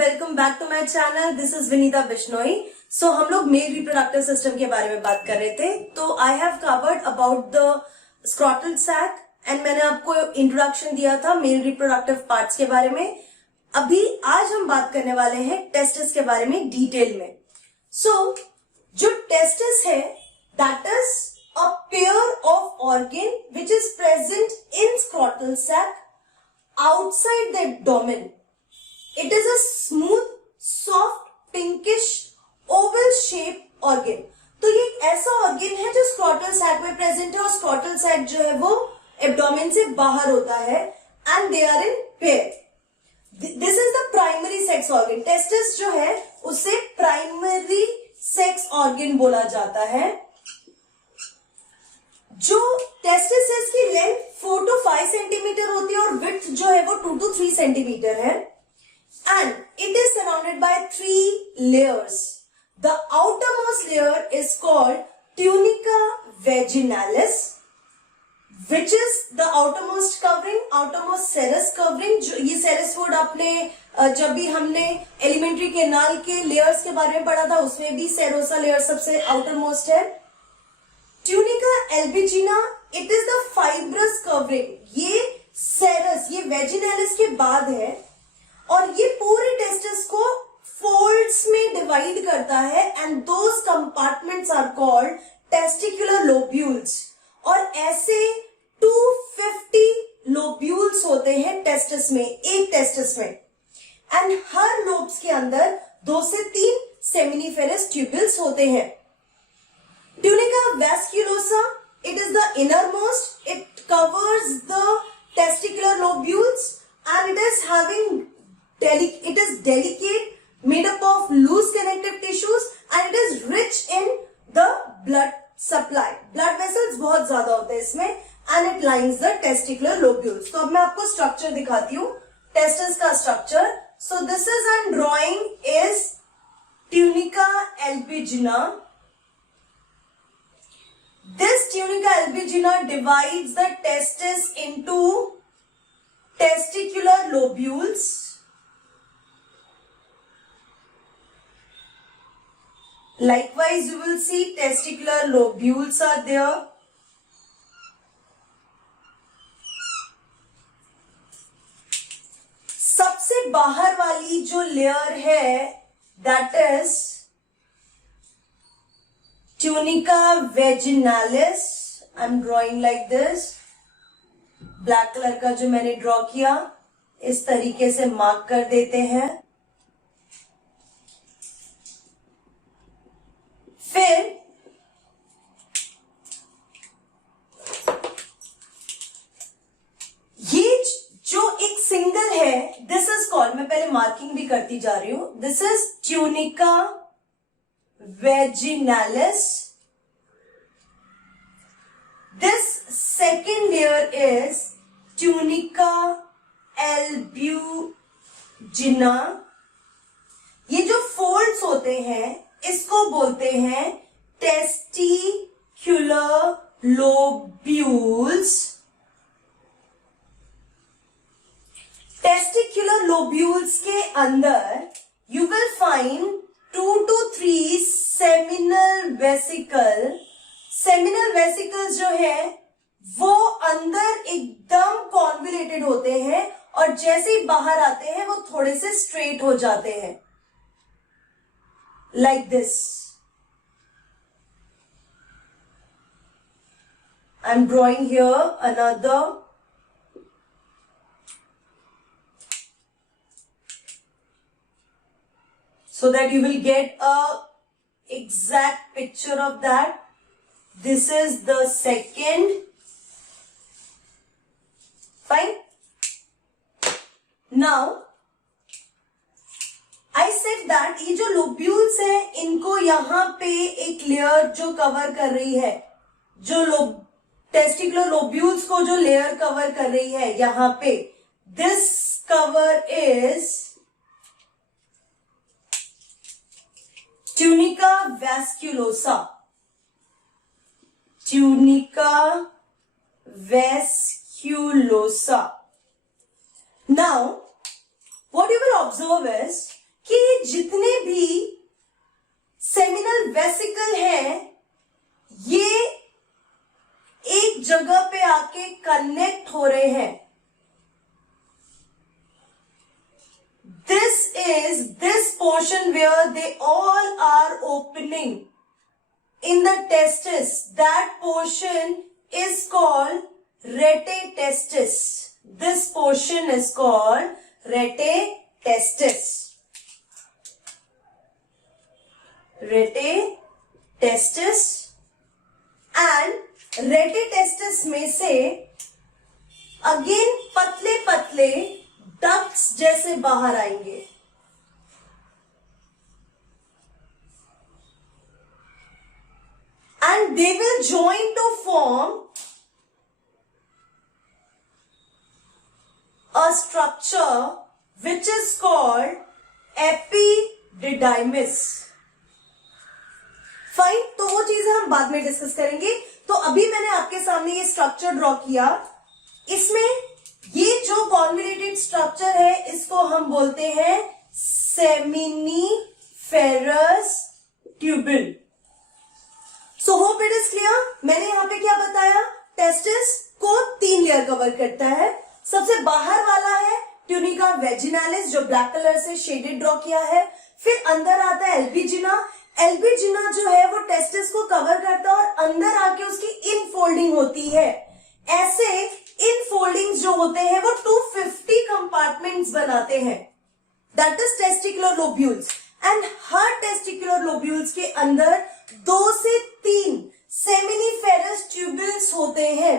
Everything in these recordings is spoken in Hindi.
Welcome back to my channel. This is Vinita Bishnoi. So हम लोग मेल रिप्रोडक्टिव सिस्टम के बारे में बात कर रहे थे। तो I have covered about the scrotal sac and मैंने आपको इंट्रोडक्शन दिया था मेल रिप्रोडक्टिव पार्ट्स के बारे में। अभी आज हम बात करने वाले हैं टेस्टिस के बारे में डिटेल में। सो जो टेस्टिस है that is a pair of organ which is present in scrotal sac outside the abdomen. It is a smooth, soft, pinkish, oval shaped organ. तो ये एक ऐसा ऑर्गन है जो स्क्रॉटल सैक में प्रेजेंट है और स्क्रॉटल सैक जो है वो एब्डोमेन से बाहर होता है and they are in pair. This is the primary sex organ. Testis जो है उसे प्राइमरी सेक्स ऑर्गन बोला जाता है. जो टेस्टिस है इसकी लेंथ 4 to 5 सेंटीमीटर होती है और विड्थ जो है वो 2 to 3 सेंटीमीटर है and it is surrounded by 3 layers. The outermost layer is called tunica vaginalis which is the outermost covering, outermost serous covering. जो ये सेरस वर्ड आपने जब भी हमने एलिमेंट्री केनाल के लेयर्स के बारे में पढ़ा था उसमें भी सेरोसा लेयर सबसे आउटरमोस्ट है. Tunica albuginea it is the fibrous covering. ये सेरस, ये वेजिनालिस के बाद है और ये पूरे टेस्टिस को फोल्ड्स में डिवाइड करता है and those compartments are called testicular lobules. और ऐसे 250 लोब्यूल्स होते हैं टेस्टिस में, एक टेस्टिस में. एंड हर लोब्स के अंदर 2 से 3 सेमिनिफेरस ट्यूब्यूल्स होते हैं. Tunica vasculosa, it is the innermost. It covers the testicular lobules and it is having it is delicate, made up of loose connective tissues and it is rich in the blood supply. Blood vessels बहुत ज्यादा होते हैं इसमें and it lines the testicular lobules. तो अब मैं आपको स्ट्रक्चर दिखाती हूँ टेस्टिस का structure. So this is an drawing is tunica albigina. This tunica albigina divides the testis into testicular lobules. Likewise, you will see testicular lobules are there. सबसे बाहर वाली जो लेयर है that is Tunica vaginalis. I'm drawing like this. Black colour का जो मैंने ड्रॉ किया इस तरीके से मार्क कर देते हैं. फिर ये जो एक सिंगल है दिस इज कॉल्ड, मैं पहले मार्किंग भी करती जा रही हूं. This is tunica vaginalis. This second layer is tunica albigina. ये जो folds होते हैं इसको बोलते हैं testicular lobules. Testicular lobules के अंदर you will find 2 to 3 seminal vesicle. Seminal vesicles जो है वो अंदर एकदम कॉन्वुलेटेड होते हैं और जैसे ही बाहर आते हैं वो थोड़े से स्ट्रेट हो जाते हैं like this. I am drawing here another. So that you will get a exact picture of that. This is the second. Fine. Now, I said that ये जो lobules है इनको यहाँ पे एक लेयर जो कवर कर रही है, जो testicular lobules को जो लेयर कवर कर रही है यहाँ पे, this cover is Tunica vasculosa. Tunica vasculosa. Now, what you will observe is कि जितने भी सेमिनल वेसिकल हैं ये एक जगह पे आके कनेक्ट हो रहे हैं. This is this portion where they all are opening in the testis. That portion is called rete testis. This portion is called rete testis. Rete testis. And rete testis में से अगेन पतले पतले डक्ट्स जैसे बाहर आएंगे. And they will join to form a structure which is called epididymis. Fine, तो वो चीजें हम बाद में डिस्कस करेंगे. तो अभी मैंने आपके सामने ये स्ट्रक्चर ड्रॉ किया. इसमें ये जो कॉन्वोल्यूटेड स्ट्रक्चर है इसको हम बोलते हैं seminiferous tubule. So hope it is clear. मैंने यहां पे क्या बताया, टेस्टिस को 3 लेयर कवर करता है. सबसे बाहर वाला है ट्यूनिका वेजिनालिस जो ब्लैक कलर से शेडेड ड्रॉ किया है. फिर अंदर आता है एल्बिजिना. एल्बिजिना जो है वो टेस्टिस को कवर करता है और अंदर आके उसकी इनफोल्डिंग होती है. ऐसे इनफोल्डिंग्स जो होते हैं वो 250 कंपार्टमेंट्स बनाते हैं. That is testicular lobules. And her testicular lobules के अंदर 2 से 3 सेमिनिफेरस ट्यूबल्स होते हैं.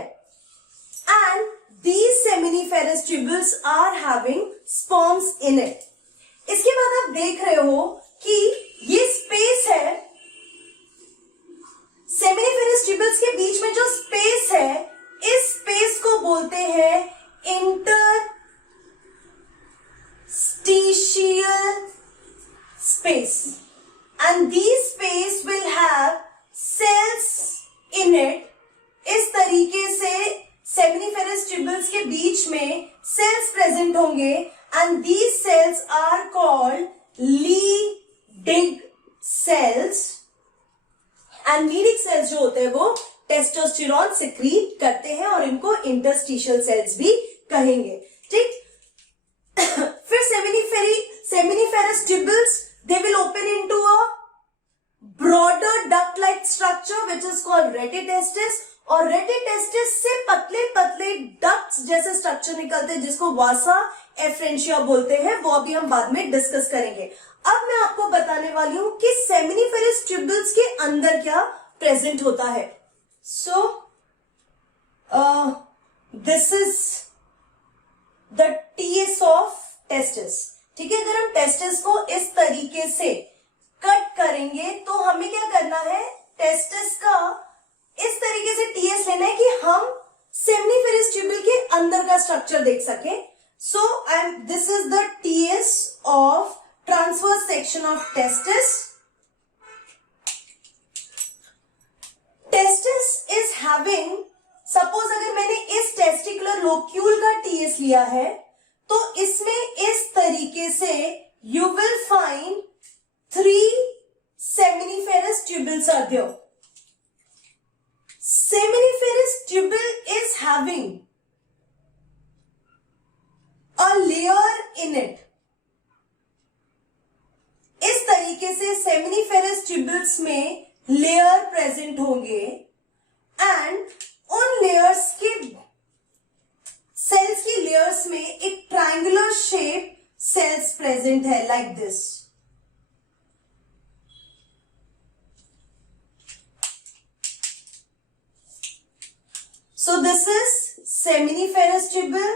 And these seminiferous tubules are having sperms in it. इसके बाद आप देख रहे हो कि ये स्पेस है, सेमिनिफेरस ट्यूबल्स के बीच में जो स्पेस है इस स्पेस को बोलते हैं interstitial space. And these space will have cells in it. इस तरीके से सेमिनिफेरस ट्यूबल्स के बीच में सेल्स प्रेजेंट होंगे. And these cells are called Leydig cells. And Leydig cells जो होते हैं वो टेस्टोस्टेरोन सिक्रीट करते हैं और इनको इंटरस्टिशियल सेल्स भी कहेंगे. ठीक. फिर seminiferous tubules they will open into a broader duct like structure which is called rate testis. और रेटे टेस्टिस से पतले पतले डक्ट्स जैसे स्ट्रक्चर निकलते हैं जिसको वासा एफ्रेंशिया बोलते हैं. वो अभी हम बाद में डिस्कस करेंगे. अब मैं आपको बताने वाली हूं कि सेमिनिफेरस ट्यूबल्स के अंदर क्या प्रेजेंट होता है. So this is the TS of testis. ठीक है. अगर हम टेस्टिस को इस तरीके से कट करेंगे तो हमें क्या करना है, टेस्टिस का इस तरीके से टीएस लेना है कि हम सेमिनिफेरस ट्यूबल के अंदर का स्ट्रक्चर देख सके. So this is the TS of transverse section of testis. Testis is having, suppose अगर मैंने इस टेस्टिकुलर लोक्यूल का टीएस लिया है तो इसमें इस तरीके से you will find 3 seminiferous tubules are there. Seminiferous tubule is having a layer in it. इस तरीके से seminiferous tubules में लेयर प्रेजेंट होंगे एंड उन लेयर्स के सेल्स की लेयर्स में एक ट्रायंगुलर शेप सेल्स प्रेजेंट है like this. So this is seminiferous tubule.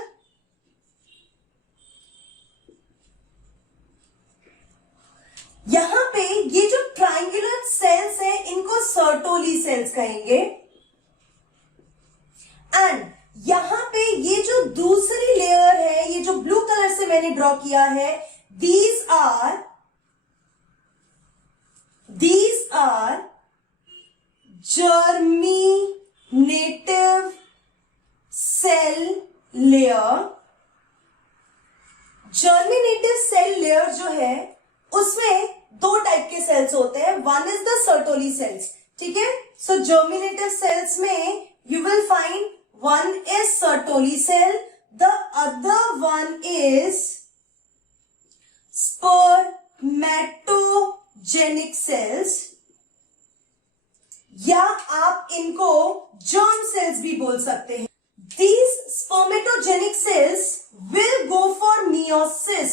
यहां पे ये जो ट्रायंगुलर सेल्स हैं इनको सर्टोली सेल्स कहेंगे. एंड यहां पे ये जो दूसरी लेयर है, ये जो ब्लू कलर से मैंने ड्रॉ किया है, these are germinative cell layer. Germinative cell layer जो है उसमें दो टाइप के सेल्स होते हैं. One is the Sertoli cells. ठीक है. सो जर्मिनेटिव सेल्स में you will find one is Sertoli cell, the other one is spermatogenic cells, या आप इनको जर्म सेल्स भी बोल सकते हैं. These spermatogenic cells will go for meiosis.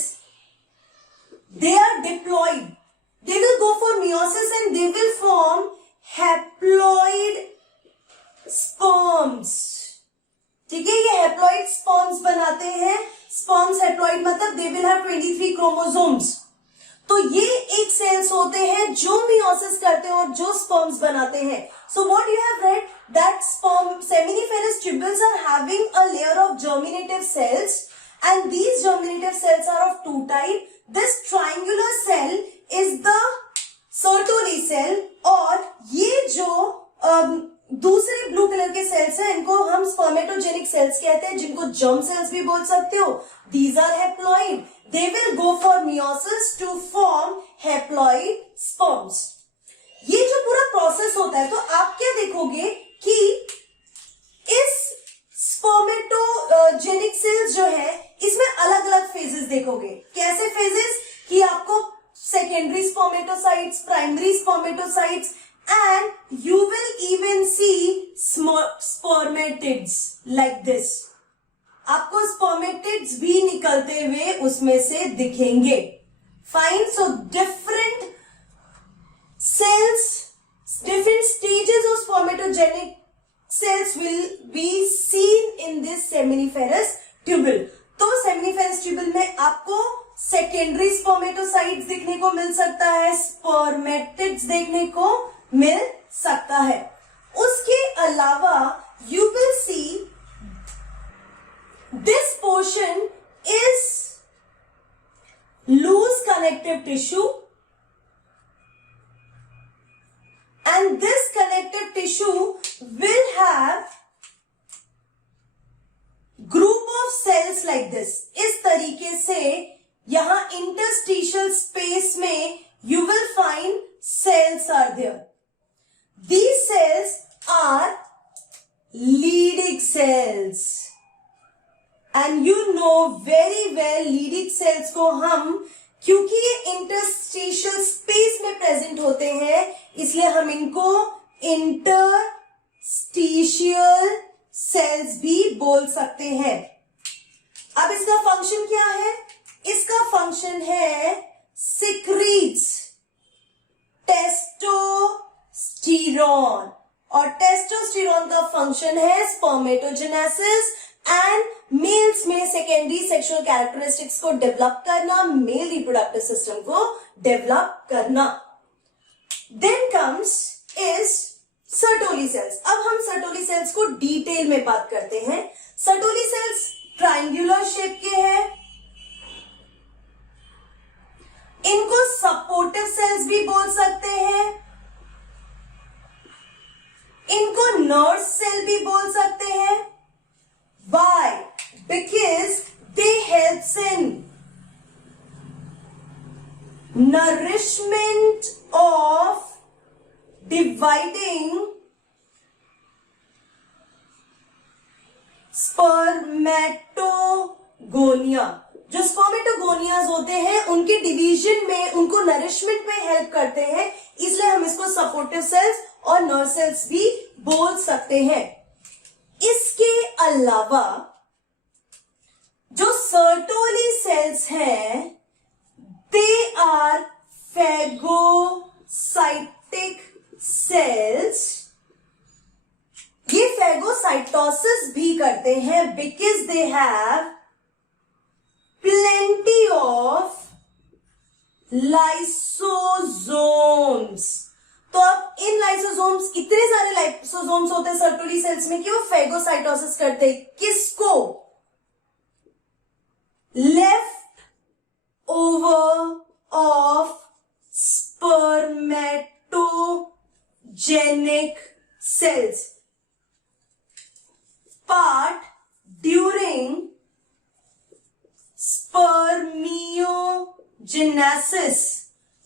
They are diploid. They will go for meiosis and they will form haploid sperms. ठीक है. ये haploid sperms बनाते हैं. Sperms haploid मतलब they will have 23 chromosomes. तो ये एक सेल्स होते हैं जो मियोसिस करते हैं और जो स्पर्म्स बनाते हैं. So what you have read that sperm seminiferous tubules are having a layer of germinative cells and these germinative cells are of two type. This triangular cell is the Sertoli cell और ये जो दूसरे ब्लू कलर के सेल्स हैं इनको हम स्पर्मेटोजेनिक सेल्स कहते हैं, जिनको जर्म सेल्स भी बोल सकते हो. These are haploid. They will go for meiosis to form haploid sperms. ये जो पूरा प्रोसेस होता है तो आप क्या देखोगे कि इस स्पर्मेटोजेनिक सेल्स जो है इसमें अलग अलग फेजेस देखोगे. कैसे फेजेस कि आपको secondary spermatocytes, primary spermatocytes and you will even see spermatids like this. आपको स्पर्मेटिड्स भी निकलते हुए उसमें से दिखेंगे. Fine. So different cells, different stages of spermatogenic cells will be seen in this seminiferous tubule. तो सेमिनिफेरस ट्यूबल में आपको सेकेंडरी स्पर्मेटोसाइट्स देखने को मिल सकता है, स्पर्मेटिड्स देखने को मिल सकता है. उसके अलावा you will see this portion is loose connective tissue and this connective tissue will have group of cells like this. इस तरीके से यहां interstitial space में you will find cells are there. These cells are Leydig cells. And you know very well Leydig cells को हम, क्योंकि ये इंटरस्टिशियल स्पेस में प्रेजेंट होते हैं इसलिए हम इनको इंटरस्टिशियल सेल्स भी बोल सकते हैं. अब इसका फंक्शन क्या है? इसका फंक्शन है सिक्रीट्स टेस्टोस्टेरोन और टेस्टोस्टेरोन का फंक्शन है स्पर्मेटोजेनेसिस एंड मेल्स में सेकेंडरी सेक्सुअल कैरेक्टरिस्टिक्स को डेवलप करना, मेल रिप्रोडक्टिव सिस्टम को डेवलप करना. Then comes is Sertoli cells. अब हम सर्टोली सेल्स को डिटेल में बात करते हैं. सर्टोली सेल्स ट्रायंगुलर शेप के हैं. इनको सपोर्टिव सेल्स भी बोल सकते हैं, इनको नर्व सेल भी बोल सकते हैं. Why? Because they helps in nourishment of dividing spermatogonia. जो स्पर्मेटोगोनियाज होते हैं उनके डिवीजन में, उनको नरिशमेंट में हेल्प करते हैं, इसलिए हम इसको सपोर्टिव सेल्स और नर्व सेल्स भी बोल सकते हैं. इसके अलावा जो सर्टोली सेल्स हैं दे आर फेगोसाइटिक सेल्स. ये फेगोसाइटोसिस भी करते हैं because they have plenty of lysosomes. तो अब इन लाइसोसोम्स, इतने सारे लाइसोसोम्स होते हैं सर्टोली सेल्स में कि वो फेगोसाइटोसिस करते हैं. किसको? Left over of spermatogenic cells part during spermiogenesis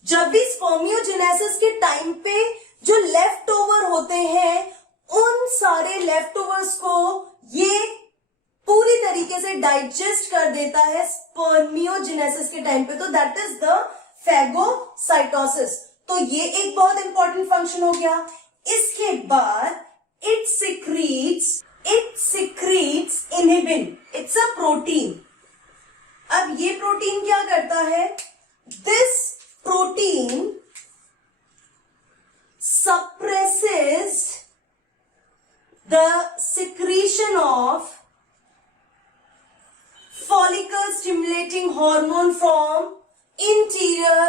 जब भी स्पर्मियोजेनेसिस के टाइम पे जो लेफ्ट ओवर होते हैं उन सारे लेफ्ट ओवर्स को ये पूरी तरीके से डाइजेस्ट कर देता है स्पर्मियोजेनेसिस के टाइम पे, तो दैट इज द फेगोसाइटोसिस। तो ये एक बहुत इंपॉर्टेंट फंक्शन हो गया। इसके बाद it secretes inhibin, it's a protein. अब ये प्रोटीन क्या करता है? This protein suppresses the secretion of follicle stimulating hormone from interior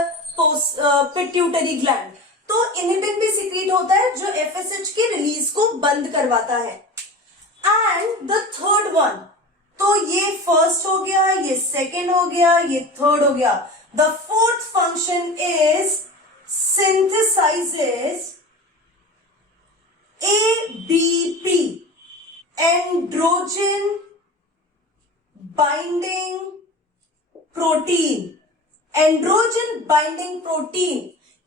pituitary gland। तो इनहिबिन भी सिक्रीट होता है जो एफएसएच के रिलीज को बंद करवाता है। एंड द थर्ड वन, तो ये फर्स्ट हो गया, ये सेकेंड हो गया, ये थर्ड हो गया। The fourth function is synthesizes ABP, androgen binding protein। Androgen binding protein,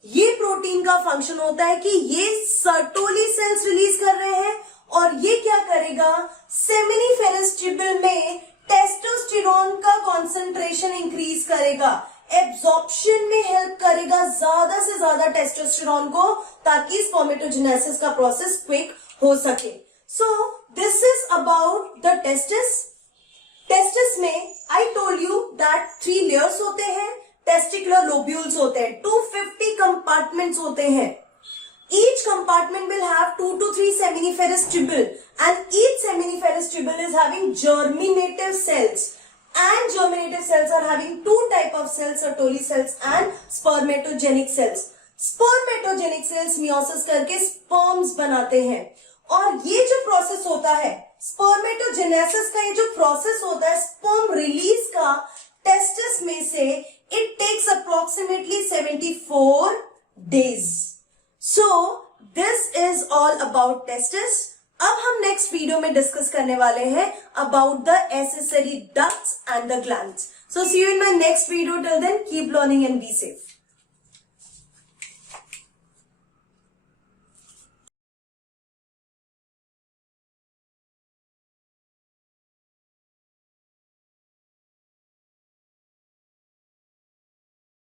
ये प्रोटीन का फंक्शन होता है कि ये सर्टोली सेल्स रिलीज कर रहे हैं और ये क्या करेगा? सेमिनिफेरस ट्यूबल में टेस्टोस्टेरोन का कॉन्सेंट्रेशन इंक्रीज करेगा, एब्जॉर्प्शन में हेल्प करेगा ज्यादा से ज्यादा टेस्टोस्टेरोन को, ताकि स्पर्मेटोजेनेसिस का प्रोसेस क्विक हो सके। So this is about the testis. Testis में I told you that 3 layers होते हैं, टेस्टिकुलर लोब्यूल्स होते हैं, 250 कंपार्टमेंट्स होते हैं। Each compartment will have 2 to 3 seminiferous tubule, and each seminiferous tubule is having germinative cells, and germinative cells are having 2 type of cells, Sertoli cells and spermatogenic cells। spermatogenic cells meiosis करके sperms बनाते हैं, और ये जो प्रोसेस होता है spermatogenesis का, ये जो प्रोसेस होता है sperm रिलीज का टेस्टिस में से, it takes approximately 74 days। So this is all about testis। अब हम नेक्स्ट वीडियो में डिस्कस करने वाले हैं about the accessory ducts and the glands। So see you in my next video। Till then, keep learning and be safe।